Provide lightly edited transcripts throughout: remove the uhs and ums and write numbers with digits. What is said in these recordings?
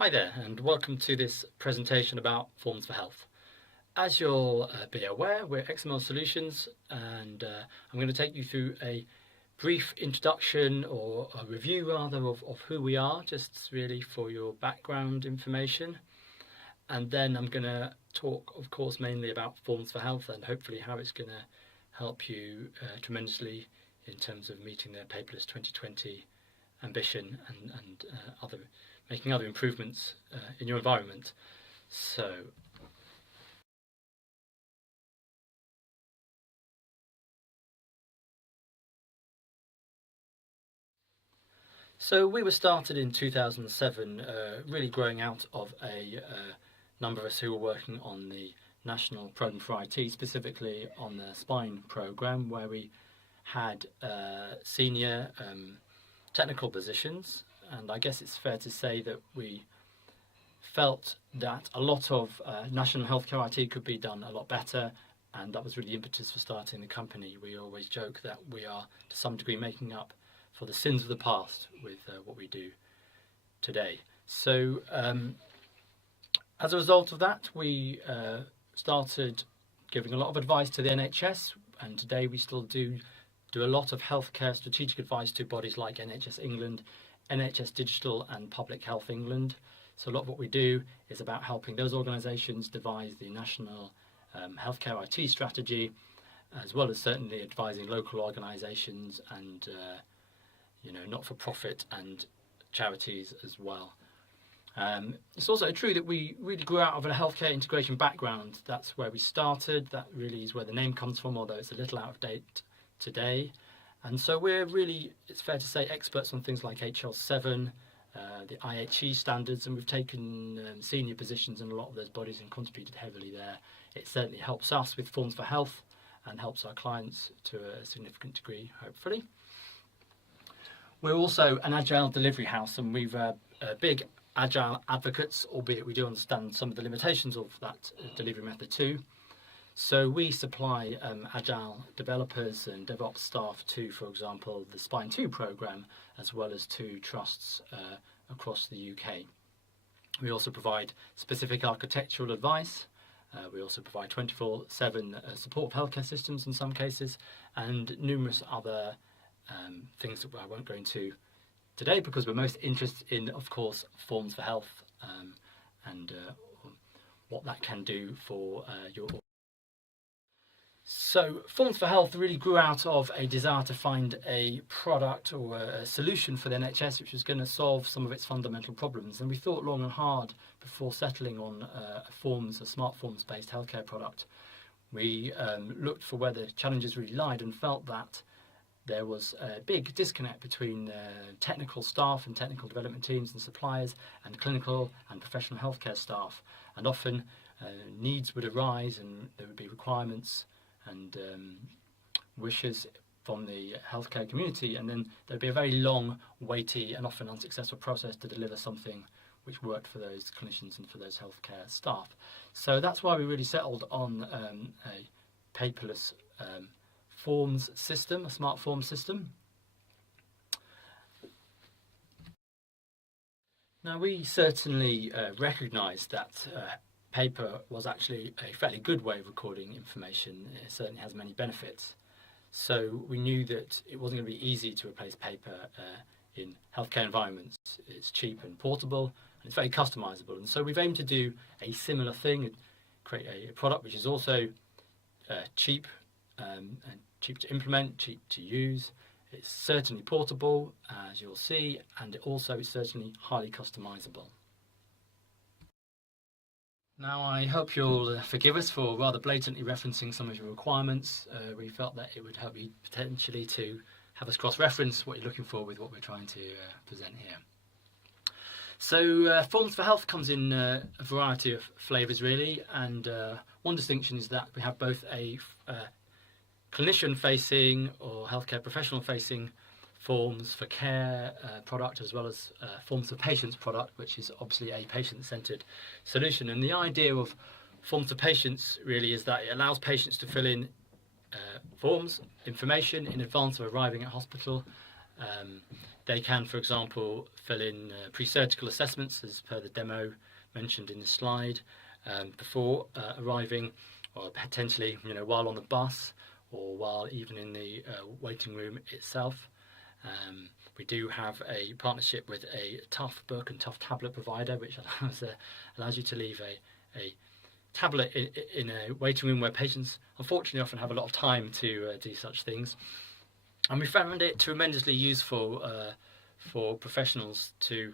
Hi there, and welcome to this presentation about Forms4Health. As you'll be aware, we're XML Solutions, and I'm going to take you through a brief introduction, or a review rather, of who we are, just really for your background information. And then I'm going to talk, of course, mainly about Forms4Health and hopefully how it's going to help you tremendously in terms of meeting their paperless 2020 ambition and making other improvements in your environment. So we were started in 2007, really growing out of a number of us who were working on the National Programme for IT, specifically on the Spine programme, where we had senior technical positions, and I guess it's fair to say that we felt that a lot of national healthcare IT could be done a lot better, and that was really the impetus for starting the company. We always joke that we are to some degree making up for the sins of the past with what we do today. So as a result of that, we started giving a lot of advice to the NHS, and today we still do a lot of healthcare strategic advice to bodies like NHS England, NHS Digital and Public Health England. So a lot of what we do is about helping those organisations devise the national healthcare IT strategy, as well as certainly advising local organisations and not-for-profit and charities as well. It's also true that we really grew out of a healthcare integration background. That's where we started. That really is where the name comes from, although it's a little out of date today. And so we're really, it's fair to say, experts on things like HL7, the IHE standards, and we've taken senior positions in a lot of those bodies and contributed heavily there. It certainly helps us with Forms4Health and helps our clients to a significant degree, hopefully. We're also an agile delivery house, and we've big agile advocates, albeit we do understand some of the limitations of that delivery method too. So we supply agile developers and DevOps staff to, for example, the Spine 2 programme, as well as to trusts across the UK. We also provide specific architectural advice. We also provide 24/7 support of healthcare systems in some cases, and numerous other things that I won't go into today, because we're most interested in, of course, Forms4Health and what that can do for your. So Forms4Health really grew out of a desire to find a product or a solution for the NHS which was going to solve some of its fundamental problems, and we thought long and hard before settling on a smart forms-based healthcare product. We looked for where the challenges really lied and felt that there was a big disconnect between technical staff and technical development teams and suppliers and clinical and professional healthcare staff, and often needs would arise and there would be requirements and wishes from the healthcare community, and then there'd be a very long, weighty and often unsuccessful process to deliver something which worked for those clinicians and for those healthcare staff. So that's why we really settled on a paperless forms system, a smart forms system. Now, we certainly recognised that paper was actually a fairly good way of recording information. It certainly has many benefits. So we knew that it wasn't going to be easy to replace paper in healthcare environments. It's cheap and portable, and it's very customizable. And so we've aimed to do a similar thing, create a product which is also cheap and cheap to implement, cheap to use. It's certainly portable, as you'll see, and it also is certainly highly customizable. Now, I hope you'll forgive us for rather blatantly referencing some of your requirements. We felt that it would help you potentially to have us cross-reference what you're looking for with what we're trying to present here. So Forms4Health comes in a variety of flavours really, and one distinction is that we have both a clinician-facing or healthcare professional-facing Forms for Care product, as well as Forms for Patients product, which is obviously a patient-centred solution. And the idea of Forms for Patients really is that it allows patients to fill in forms, information in advance of arriving at hospital. They can, for example, fill in pre-surgical assessments as per the demo mentioned in the slide before arriving, or potentially while on the bus or while even in the waiting room itself. We do have a partnership with a tough book and tough tablet provider, which allows you to leave a tablet in a waiting room where patients unfortunately often have a lot of time to do such things. And we found it tremendously useful for professionals to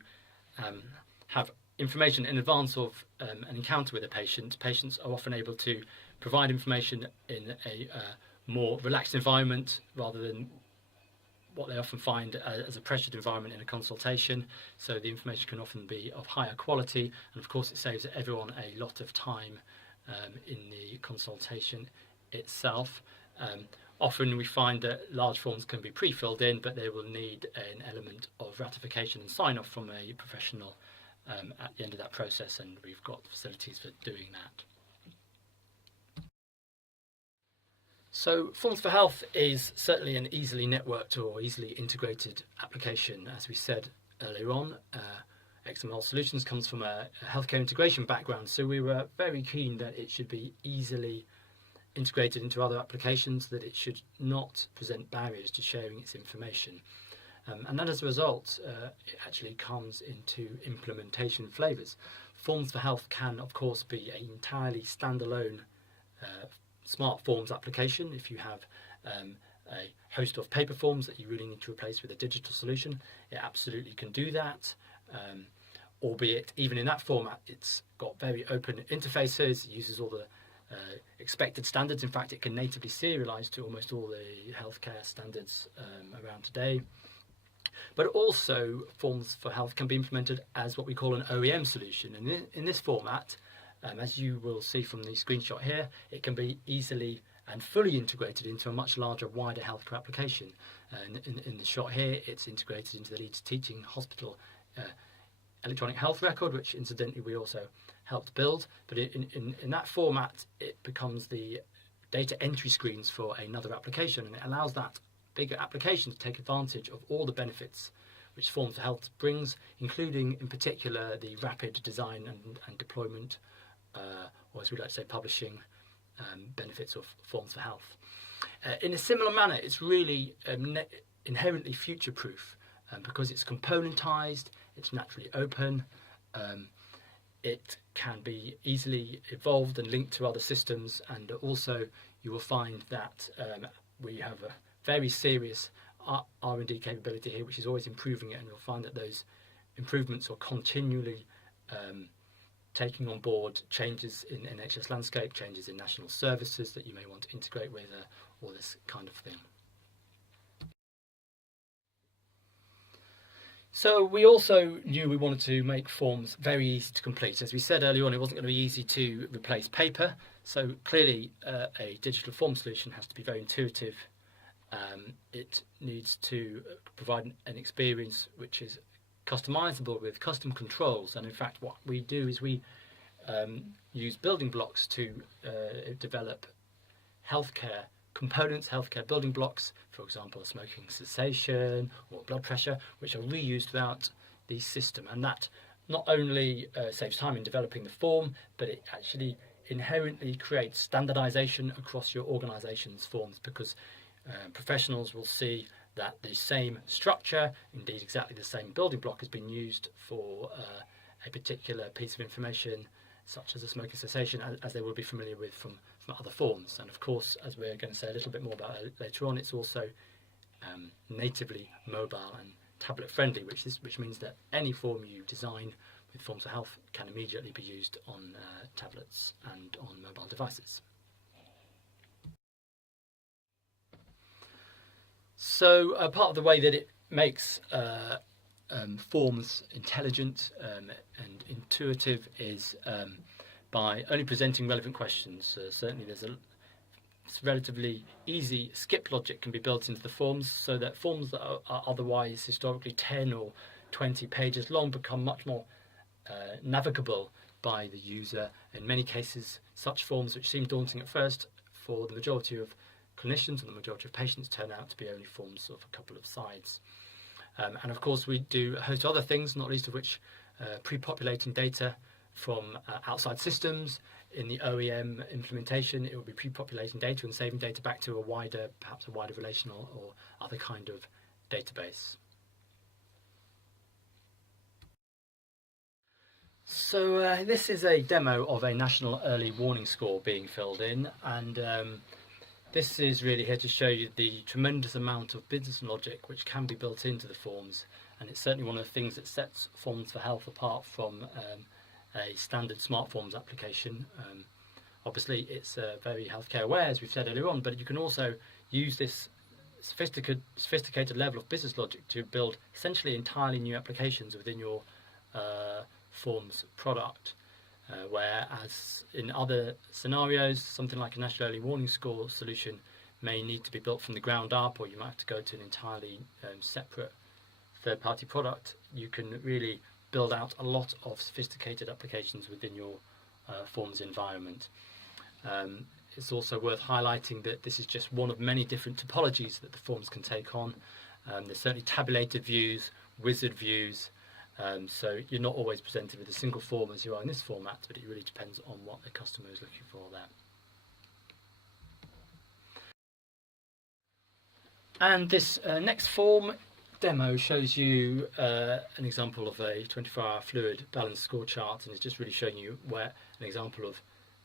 have information in advance of an encounter with a patient. Patients are often able to provide information in a more relaxed environment rather than what they often find as a pressured environment in a consultation. So the information can often be of higher quality, and of course it saves everyone a lot of time in the consultation itself. Often we find that large forms can be pre-filled in, but they will need an element of ratification and sign-off from a professional at the end of that process, and we've got facilities for doing that. So Forms4Health is certainly an easily networked or easily integrated application. As we said earlier on, XML Solutions comes from a healthcare integration background, so we were very keen that it should be easily integrated into other applications, that it should not present barriers to sharing its information. And then as a result, it actually comes into implementation flavours. Forms4Health can, of course, be an entirely standalone smart forms application. If you have a host of paper forms that you really need to replace with a digital solution, it absolutely can do that. Albeit, even in that format, it's got very open interfaces, it uses all the expected standards. In fact, it can natively serialize to almost all the healthcare standards around today. But also, Forms4Health can be implemented as what we call an OEM solution. And in this format, as you will see from the screenshot here, it can be easily and fully integrated into a much larger, wider healthcare application. In the shot here, it's integrated into the Leeds Teaching Hospital electronic health record, which incidentally we also helped build. But in that format, it becomes the data entry screens for another application, and it allows that bigger application to take advantage of all the benefits which Forms4Health brings, including in particular the rapid design and deployment, or as we like to say, publishing benefits of Forms4Health. In a similar manner, it's really inherently future-proof because it's componentized, it's naturally open, it can be easily evolved and linked to other systems, and also you will find that we have a very serious R&D capability here, which is always improving it, and you'll find that those improvements are continually taking on board changes in NHS landscape, changes in national services that you may want to integrate with, all this kind of thing. So we also knew we wanted to make forms very easy to complete. As we said earlier on, it wasn't going to be easy to replace paper, so clearly a digital form solution has to be very intuitive. It needs to provide an experience which is customizable with custom controls, and in fact what we do is we use building blocks to develop healthcare components, healthcare building blocks, for example smoking cessation or blood pressure, which are reused throughout the system, and that not only saves time in developing the form, but it actually inherently creates standardization across your organization's forms, because professionals will see that the same structure, indeed exactly the same building block, has been used for a particular piece of information, such as a smoking cessation, as they will be familiar with from other forms. And of course, as we're going to say a little bit more about later on, it's also natively mobile and tablet friendly, which means that any form you design with Forms4Health can immediately be used on tablets and on mobile devices. So part of the way that it makes forms intelligent and intuitive is by only presenting relevant questions. Certainly it's relatively easy skip logic can be built into the forms, so that forms that are otherwise historically 10 or 20 pages long become much more navigable by the user. In many cases, such forms which seem daunting at first, for the majority of clinicians and the majority of patients, turn out to be only forms of a couple of sides. And of course, we do a host of other things, not least of which pre-populating data from outside systems. In the OEM implementation, it will be pre-populating data and saving data back to perhaps a wider relational or other kind of database. So this is a demo of a national early warning score being filled in, and this is really here to show you the tremendous amount of business logic which can be built into the forms, and it's certainly one of the things that sets Forms4Health apart from a standard smart forms application. Obviously, it's very healthcare aware, as we've said earlier on, but you can also use this sophisticated level of business logic to build essentially entirely new applications within your forms product. Whereas in other scenarios, something like a national early warning score solution may need to be built from the ground up, or you might have to go to an entirely separate third-party product. You can really build out a lot of sophisticated applications within your forms environment. It's also worth highlighting that this is just one of many different topologies that the forms can take on. There's certainly tabulated views, wizard views, so you're not always presented with a single form as you are in this format, but it really depends on what the customer is looking for there. And this next form demo shows you an example of a 24-hour fluid balance score chart, and it's just really showing you where an example of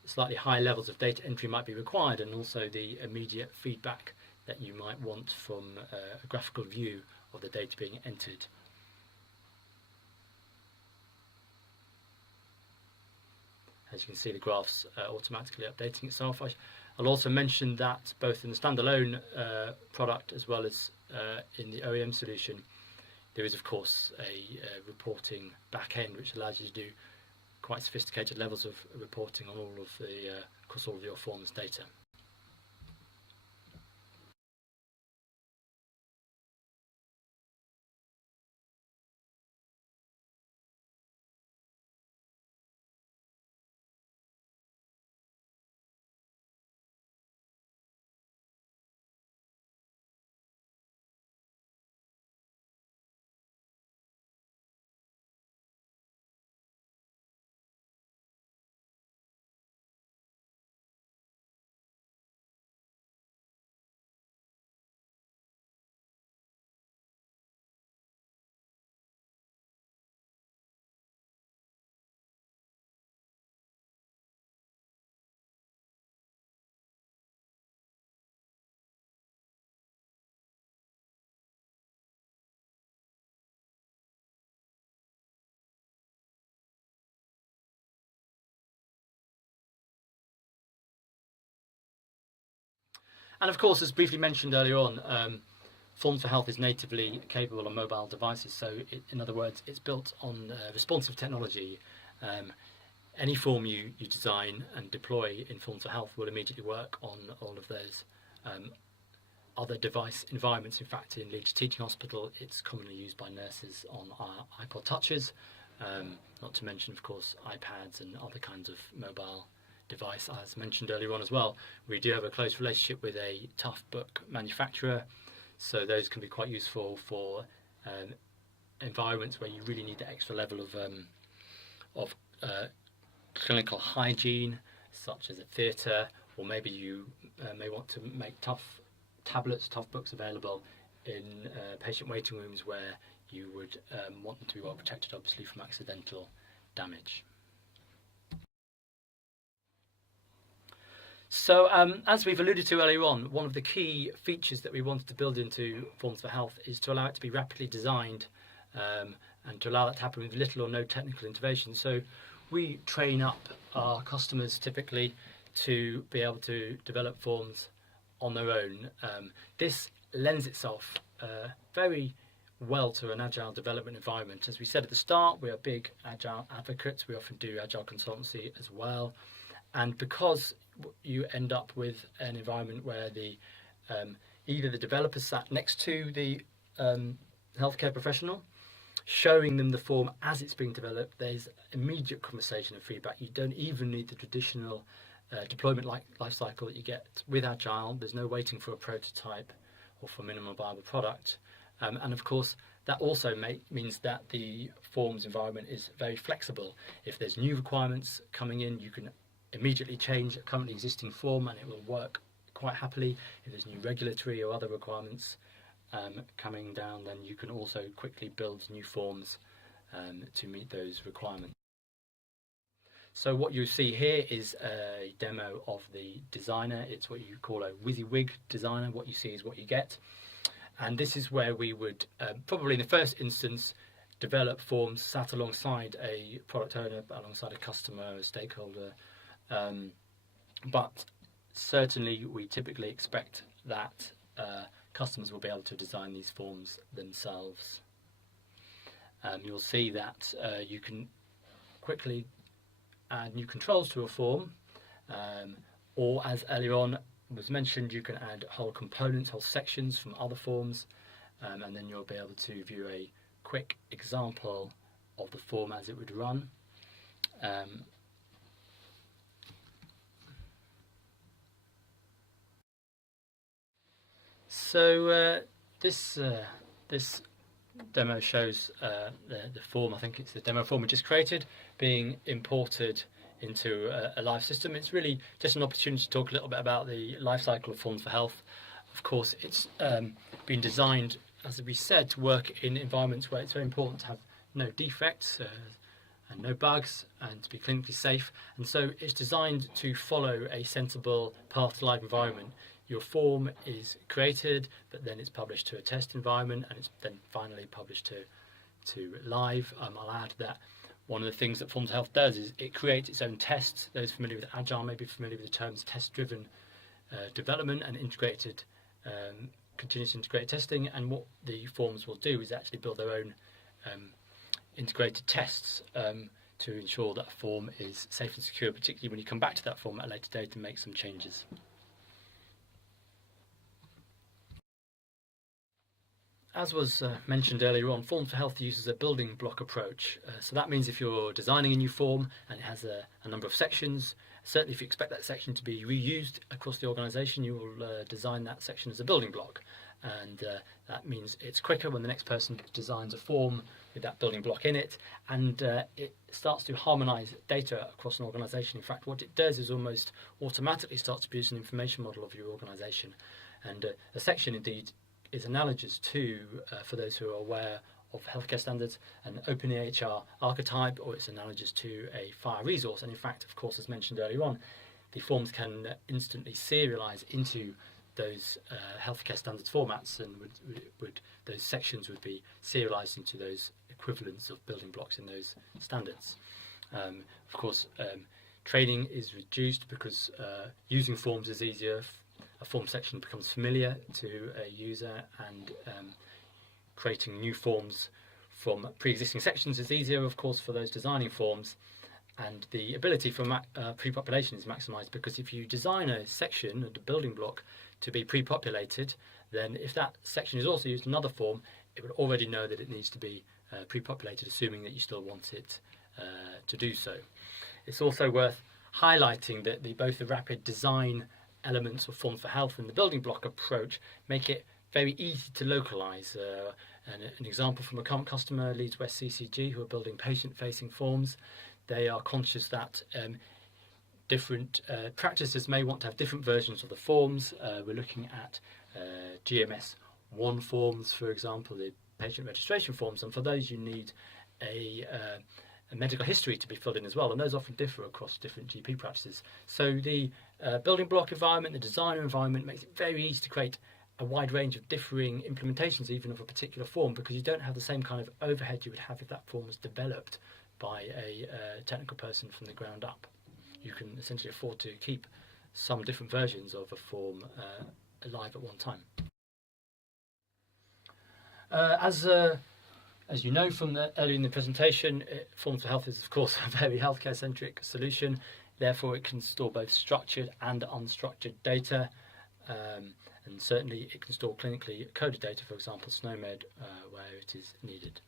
slightly high levels of data entry might be required, and also the immediate feedback that you might want from a graphical view of the data being entered. As you can see, the graph's automatically updating itself. I'll also mention that both in the standalone product as well as in the OEM solution, there is of course a reporting back-end which allows you to do quite sophisticated levels of reporting on all of the across all of your forms data. And of course, as briefly mentioned earlier on, Forms4Health is natively capable on mobile devices. So, in other words, it's built on responsive technology. Any form you design and deploy in Forms4Health will immediately work on all of those other device environments. In fact, in Leeds Teaching Hospital, it's commonly used by nurses on iPod touches, not to mention, of course, iPads and other kinds of mobile device, as mentioned earlier on as well. We do have a close relationship with a tough book manufacturer, so those can be quite useful for environments where you really need the extra level of clinical hygiene, such as a theatre, or maybe you may want to make tough tablets, tough books available in patient waiting rooms where you would want them to be well protected, obviously, from accidental damage. So, as we've alluded to earlier on, one of the key features that we wanted to build into Forms4Health is to allow it to be rapidly designed and to allow that to happen with little or no technical intervention. So we train up our customers typically to be able to develop forms on their own. This lends itself very well to an agile development environment. As we said at the start, we are big agile advocates. We often do agile consultancy as well. And because you end up with an environment where the either the developer sat next to the healthcare professional, showing them the form as it's being developed, there's immediate conversation and feedback. You don't even need the traditional deployment life cycle that you get with Agile. There's no waiting for a prototype or for a minimum viable product. And of course, that also means that the Forms environment is very flexible. If there's new requirements coming in, you can immediately change a currently existing form and it will work quite happily. If there's new regulatory or other requirements coming down, then you can also quickly build new forms to meet those requirements. So what you see here is a demo of the designer. It's what you call a WYSIWYG designer. What you see is what you get. And this is where we would probably in the first instance develop forms sat alongside a product owner, alongside a customer, a stakeholder. But certainly we typically expect that customers will be able to design these forms themselves. You'll see that you can quickly add new controls to a form, or as earlier on was mentioned, you can add whole components, whole sections from other forms, and then you'll be able to view a quick example of the form as it would run. So this demo shows the form. I think it's the demo form we just created being imported into a live system. It's really just an opportunity to talk a little bit about the life cycle of Forms4Health. Of course, it's been designed, as we said, to work in environments where it's very important to have no defects and no bugs and to be clinically safe. And so it's designed to follow a sensible path to live environment. Your form is created, but then it's published to a test environment, and it's then finally published to live. I'll add that one of the things that Forms4Health does is it creates its own tests. Those familiar with Agile may be familiar with the terms test-driven development and integrated, continuous integrated testing. And what the forms will do is actually build their own integrated tests to ensure that a form is safe and secure, particularly when you come back to that form at a later date and make some changes. As was mentioned earlier on, Forms4Health uses a building block approach. So that means if you're designing a new form and it has a number of sections, certainly if you expect that section to be reused across the organisation, you will design that section as a building block. And that means it's quicker when the next person designs a form with that building block in it, and it starts to harmonise data across an organisation. In fact, what it does is almost automatically starts to produce an information model of your organisation. And a section indeed is analogous to, for those who are aware of healthcare standards, an open EHR archetype, or it's analogous to a FHIR resource. And in fact, of course, as mentioned earlier on, the forms can instantly serialise into those healthcare standards formats, and those sections would be serialised into those equivalents of building blocks in those standards. Of course, training is reduced because using forms is easier. A form section becomes familiar to a user, and creating new forms from pre-existing sections is easier, of course, for those designing forms. And the ability for pre-population is maximised, because if you design a section and a building block to be pre-populated, then if that section is also used in another form, it would already know that it needs to be pre-populated, assuming that you still want it to do so. It's also worth highlighting that both the rapid design elements of Forms4Health and the building block approach make it very easy to localise. An example from a current customer, Leeds West CCG, who are building patient-facing forms. They are conscious that different practices may want to have different versions of the forms. We're looking at GMS1 forms, for example, the patient registration forms, and for those you need a medical history to be filled in as well, and those often differ across different GP practices. So the building block environment, the designer environment, makes it very easy to create a wide range of differing implementations even of a particular form, because you don't have the same kind of overhead you would have if that form was developed by a technical person from the ground up. You can essentially afford to keep some different versions of a form alive at one time. As you know from earlier in the presentation, Forms4Health is, of course, a very healthcare-centric solution. Therefore, it can store both structured and unstructured data, and certainly it can store clinically coded data, for example, SNOMED, where it is needed.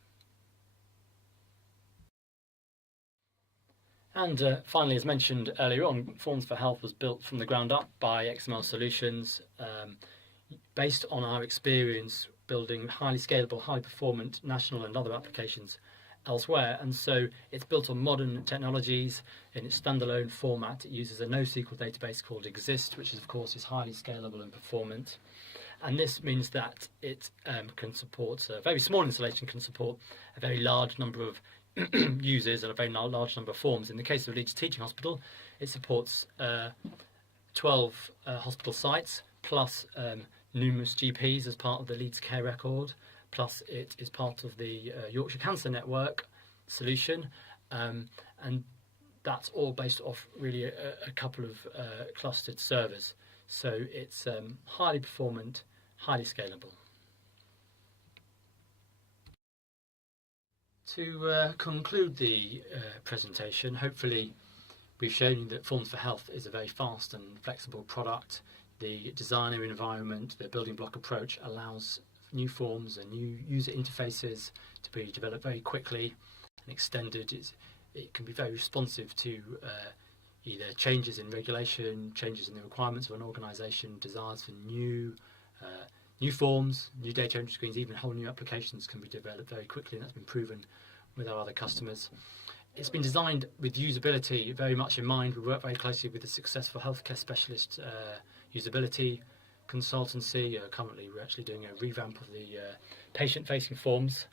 And finally, as mentioned earlier on, Forms4Health was built from the ground up by XML Solutions. Based on our experience building highly scalable, high performant national and other applications elsewhere. And so it's built on modern technologies in its standalone format. It uses a NoSQL database called Exist, which is, of course, is highly scalable and performant. And this means that it can support, a very small installation can support a very large number of users and a very large number of forms. In the case of Leeds Teaching Hospital, it supports 12 hospital sites, plus numerous GPs as part of the Leeds Care Record, plus it is part of the Yorkshire Cancer Network solution, and that's all based off really a couple of clustered servers. So it's highly performant, highly scalable. To conclude the presentation, hopefully we've shown you that Forms4Health is a very fast and flexible product. The designer environment, the building block approach allows new forms and new user interfaces to be developed very quickly and extended. It can be very responsive to either changes in regulation, changes in the requirements of an organisation, desires for new forms, new data entry screens, even whole new applications can be developed very quickly, and that's been proven with our other customers. It's been designed with usability very much in mind. We work very closely with a successful healthcare specialist usability consultancy. Currently we're actually doing a revamp of the patient-facing forms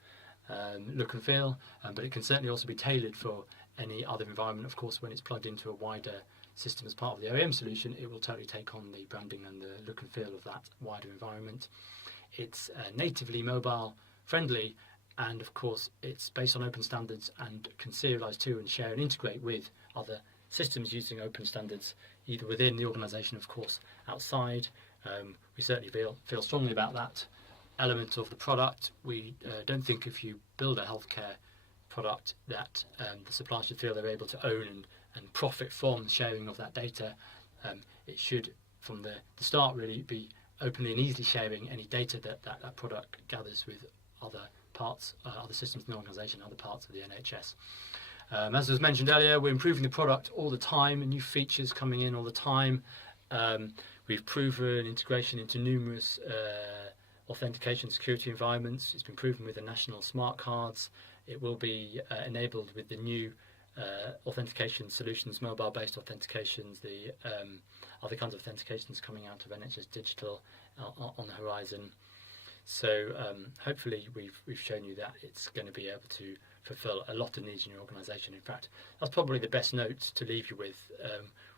look and feel, but it can certainly also be tailored for any other environment. Of course, when it's plugged into a wider system as part of the OEM solution, it will totally take on the branding and the look and feel of that wider environment. It's natively mobile friendly, and of course it's based on open standards and can serialize to and share and integrate with other systems using open standards, either within the organisation, of course, outside. We certainly feel strongly about that element of the product. We don't think if you build a healthcare product that the supplier should feel they're able to own and profit from sharing of that data. It should, from the start, really be openly and easily sharing any data that product gathers with other parts, other systems in the organisation, other parts of the NHS. As was mentioned earlier, we're improving the product all the time, and new features coming in all the time. We've proven integration into numerous authentication security environments. It's been proven with the national smart cards. It will be enabled with the new authentication solutions, mobile-based authentications, the other kinds of authentications coming out of NHS Digital on the horizon. So hopefully we've shown you that it's going to be able to fulfil a lot of needs in your organisation. In fact, that's probably the best note to leave you with.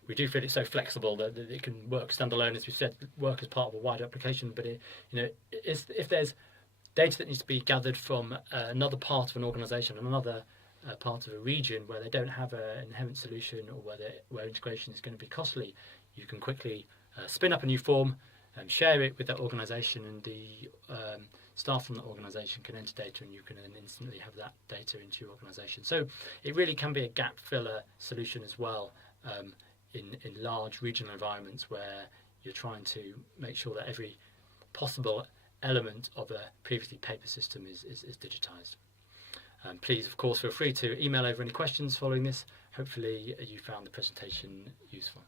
We do feel it's so flexible that it can work standalone, as we said, work as part of a wider application. But if there's data that needs to be gathered from another part of an organisation, another part of a region where they don't have an inherent solution, or where integration is going to be costly, you can quickly spin up a new form and share it with that organisation, and the staff from that organisation can enter data, and you can then instantly have that data into your organisation. So it really can be a gap filler solution as well, in large regional environments where you're trying to make sure that every possible element of a previously paper system is digitised. Please, of course, feel free to email over any questions following this. Hopefully you found the presentation useful.